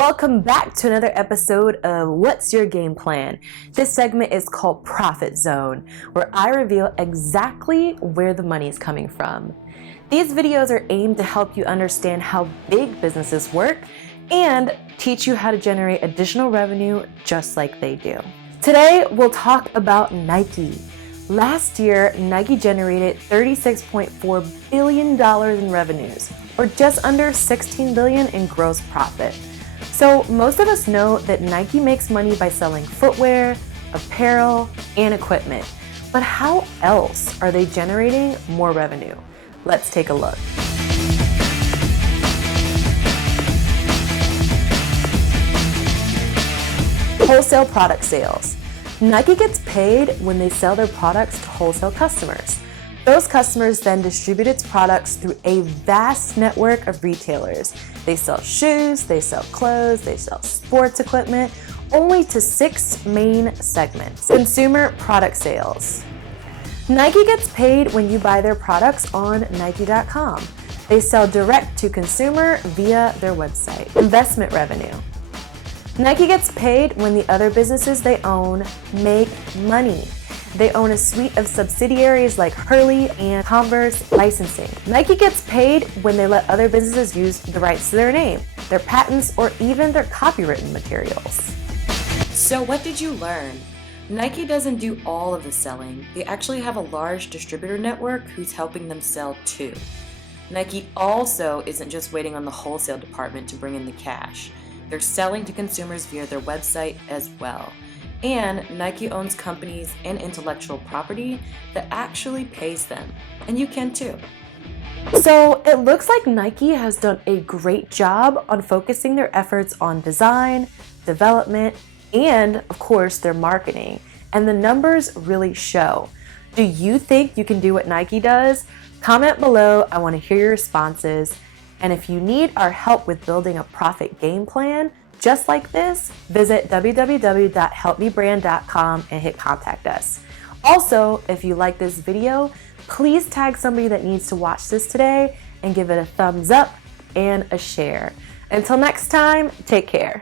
Welcome back to another episode of What's Your Game Plan? This segment is called Profit Zone, where I reveal exactly where the money is coming from. These videos are aimed to help you understand how big businesses work and teach you how to generate additional revenue just like they do. Today, we'll talk about Nike. Last year, Nike generated $36.4 billion in revenues, or just under $16 billion in gross profit. So most of us know that Nike makes money by selling footwear, apparel, and equipment. But how else are they generating more revenue? Let's take a look. Wholesale product sales. Nike gets paid when they sell their products to wholesale customers. Those customers then distribute its products through a vast network of retailers. They sell shoes, they sell clothes, they sell sports equipment, only to 6 main segments. Consumer product sales. Nike gets paid when you buy their products on Nike.com. They sell direct to consumer via their website. Investment revenue. Nike gets paid when the other businesses they own make money. They own a suite of subsidiaries like Hurley and Converse licensing. Nike gets paid when they let other businesses use the rights to their name, their patents, or even their copywritten materials. So what did you learn? Nike doesn't do all of the selling. They actually have a large distributor network who's helping them sell too. Nike also isn't just waiting on the wholesale department to bring in the cash. They're selling to consumers via their website as well. And Nike owns companies and intellectual property that actually pays them. And you can too. So it looks like Nike has done a great job on focusing their efforts on design, development, and of course their marketing. And the numbers really show. Do you think you can do what Nike does? Comment below. I want to hear your responses. And if you need our help with building a profit game plan, just like this, visit www.helpmebrand.com and hit contact us. Also, if you like this video, please tag somebody that needs to watch this today and give it a thumbs up and a share. Until next time, take care.